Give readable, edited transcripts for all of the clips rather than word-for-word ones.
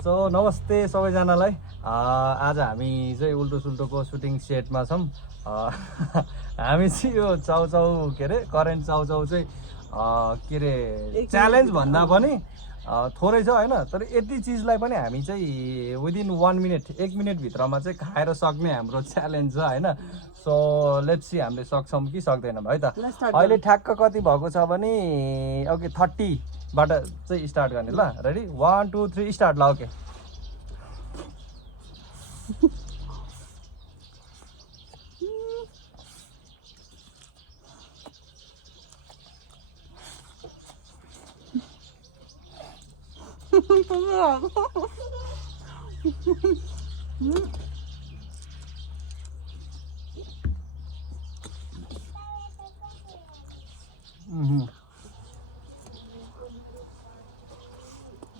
So नमस्ते सबैजनालाई आज हामी चाहिँ उल्टो सुल्टोको सुटिङ सेटमा छौँ हामी चाहिँ यो चाउचाउ के अरे करेन्ट चाउचाउ चाहिँ के अरे च्यालेन्ज भन्दा पनि थोरै छ होइन तर यति चिजलाई पनि हामी चाहिँ विदिन 1 मिनट 1 मिनटभित्रमा चाहिँ खाएर सक्ने हाम्रो च्यालेन्ज छ होइन सो लेट्स सी हामीले सक्छौँ कि सक्दैनौँ है त अहिले ठ्याक्क कति भएको छ भने ओके 30 बाट चाहिँ स्टार्ट गर्ने ल रेडी 1 2 3 स्टार्ट ल okay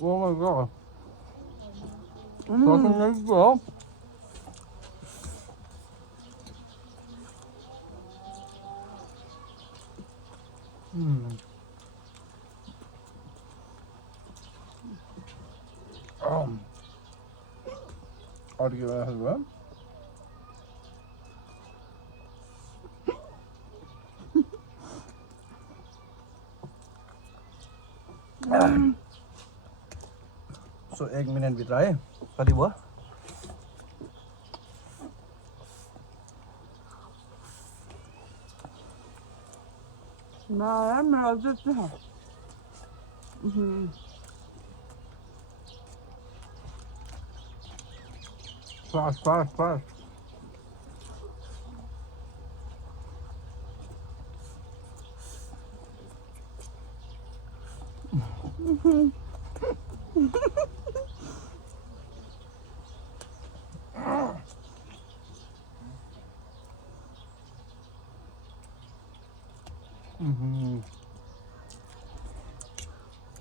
Oh my god. Fucking nice, bro. Hard to get out of the room. So 1 minute भित्र है कति भयो Fast.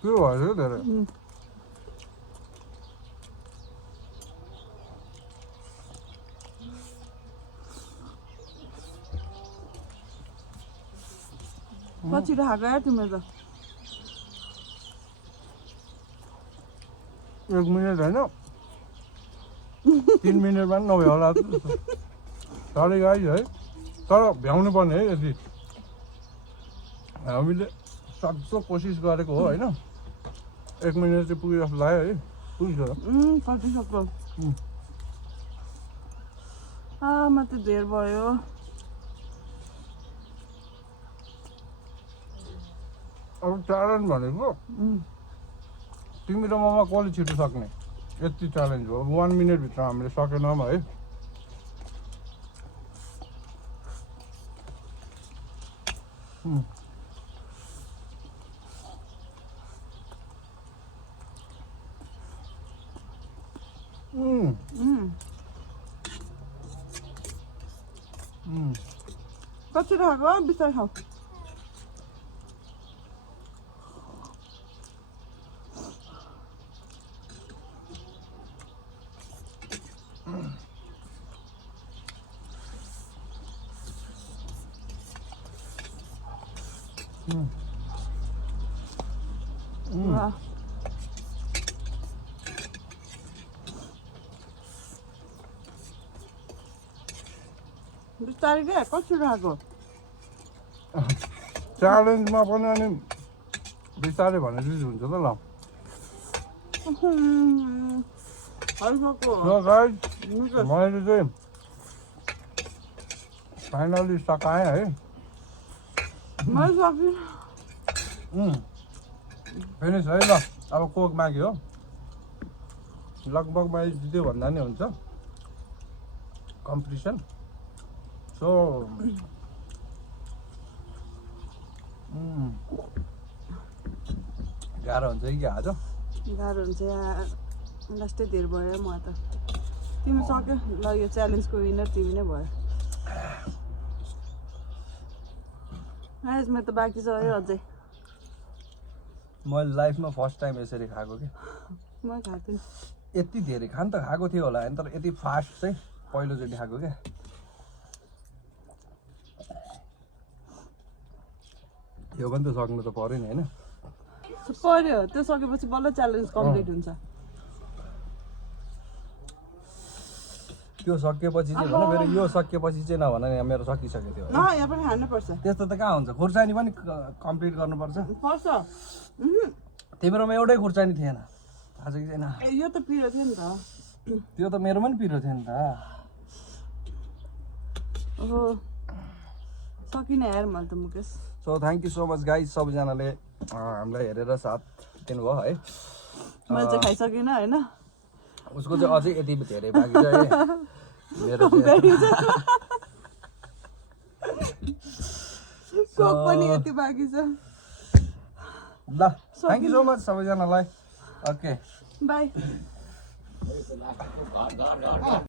के भयो धेरै पछि राखेको यार तिम्रो त 1 मिनट होइन 3 मिनटमा पनि नभए होला साह्रै गाई है तर भ्याउनु पर्ने है यति हामीले सक्दो कोसिस गरेको हो होइन 1 मिनट चाहिँ पुग्यो जस्तो लाग्यो है पुग्छ कति सक्छौ मात्र धेर भयो अब च्यालेन्ज भनेको तिमी र ममा कसले छिटो सक्ने यति च्यालेन्ज हो 1 मिनटभित्र हामीले सकेनौँ है कति राखेको बिस्तारै खाऊ बिस्तारै के कति राखेको च्यालेन्जमा पनि अनि बिस्तारै भने चाहिँ हुन्छ त ल गाइस मैले चाहिँ फाइनली सकाएँ है मैले सकेँ फिनिस है ल अब कोक माग्यो लगभग मैले जित्यो भन्दा नि हुन्छ कम्पिटिसन सो गाह्रो हुन्छ कि आज गाह्रो हुन्छ लास्टै धेर भयो म त तिमी सक्यो ल यो च्यालेन्जको विनर तिमी नै भयो यसमा त बाँकी छ है अझै मैले लाइफमा फर्स्ट टाइम यसरी खाएको कि म खाएको यति धेरै खान त खाएको थियो होला होइन तर यति फास्ट चाहिँ पहिलोचोटि खाएको क्या यो पनि त सक्नु त पर्यो नि होइन पर्यो त्यो सकेपछि बल्ल च्यालेन्ज कम्प्लिट हुन्छ त्यो सकिएपछि चाहिँ भन मेरो यो सकिएपछि चाहिँ नभन मेरो सकिसक्यो त्यो न यहाँ पनि खानुपर्छ त्यस्तो त कहाँ हुन्छ खुर्सानी पनि कम्प्लिट गर्नुपर्छ पर्छ तिम्रोमा एउटै खुर्सानी थिएन थाहा छ कि छैन यो त पिरो थियो नि त त्यो त मेरो पनि पिरो थियो नि त ओहो सकिन यार मैले त Mukesh so thank you so much guys सबैजनाले हामीलाई हेरेर साथ दिनुभयो है मैले चाहिँ खाइसकिनँ होइन उसको चाहिँ अझै यति धेरै बाँकी छ है मेरो चाहिँ कोक पनि यति बाँकी छ ल थ्याङ्क यू सो मच सबैजनालाई ओके बाई